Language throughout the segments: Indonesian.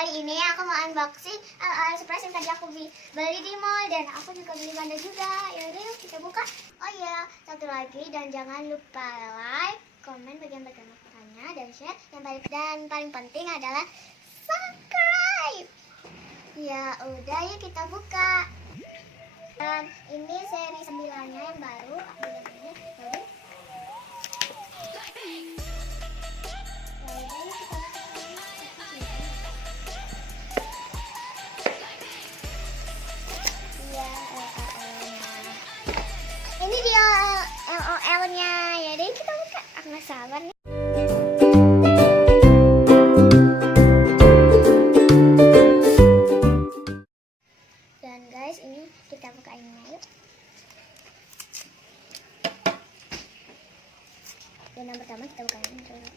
Kali ini aku mau unboxing LOL surprise yang tadi aku beli di mall, dan aku juga beli banda juga. Yaudah yuk kita buka. Oh iya, satu lagi, dan jangan lupa like, komen bagian-bagian makanannya, dan share. Dan paling penting adalah subscribe. Ya udah yuk kita buka. Dan ini seri 9-nya yang baru. Aku lihat ini. Yaudah. Ini dia LOL-nya. Ya deh kita buka. Aku nggak sabar nih. Dan guys, ini kita bukainnya yuk. Dan yang pertama kita bukain dulu.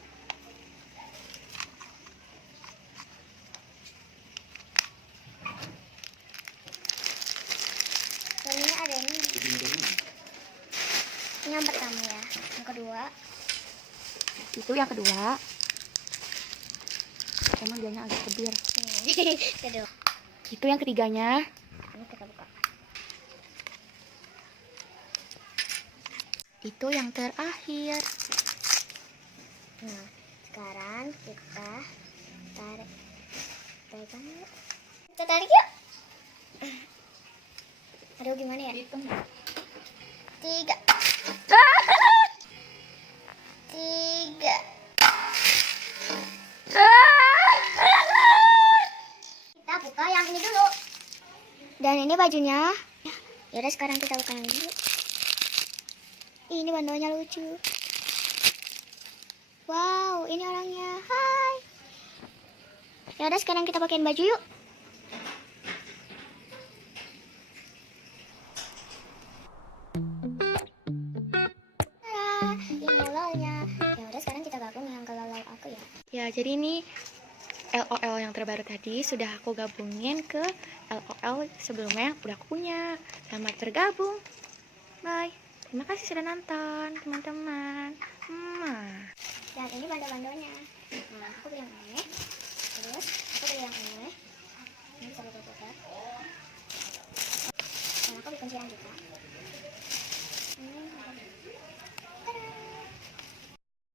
Dan ini ada ini. Ini yang pertama ya. Yang kedua. Itu yang kedua. Emang dianya agak kebir. Kedua. Itu yang ketiganya. Ini kita buka. Itu yang terakhir. Nah, sekarang kita tarik. Tarikan yuk. Kita tarik yuk. Aduh, gimana ya? Hitung. 3. 3. Kita buka yang ini dulu. Dan ini bajunya. Yaudah sekarang kita buka yang dulu. Ini bandonya lucu. Wow, ini orangnya. Hai. Yaudah sekarang kita pakein baju yuk. Ini lolnya. Yaudah sekarang kita gabung yang ke lol aku ya. Ya, jadi ini LOL yang terbaru tadi sudah aku gabungin ke LOL sebelumnya yang udah aku punya. Selamat bergabung. Bye. Terima kasih sudah nonton, teman-teman. Dan ini bando-bandonya. Nah, aku bilang ini. Terus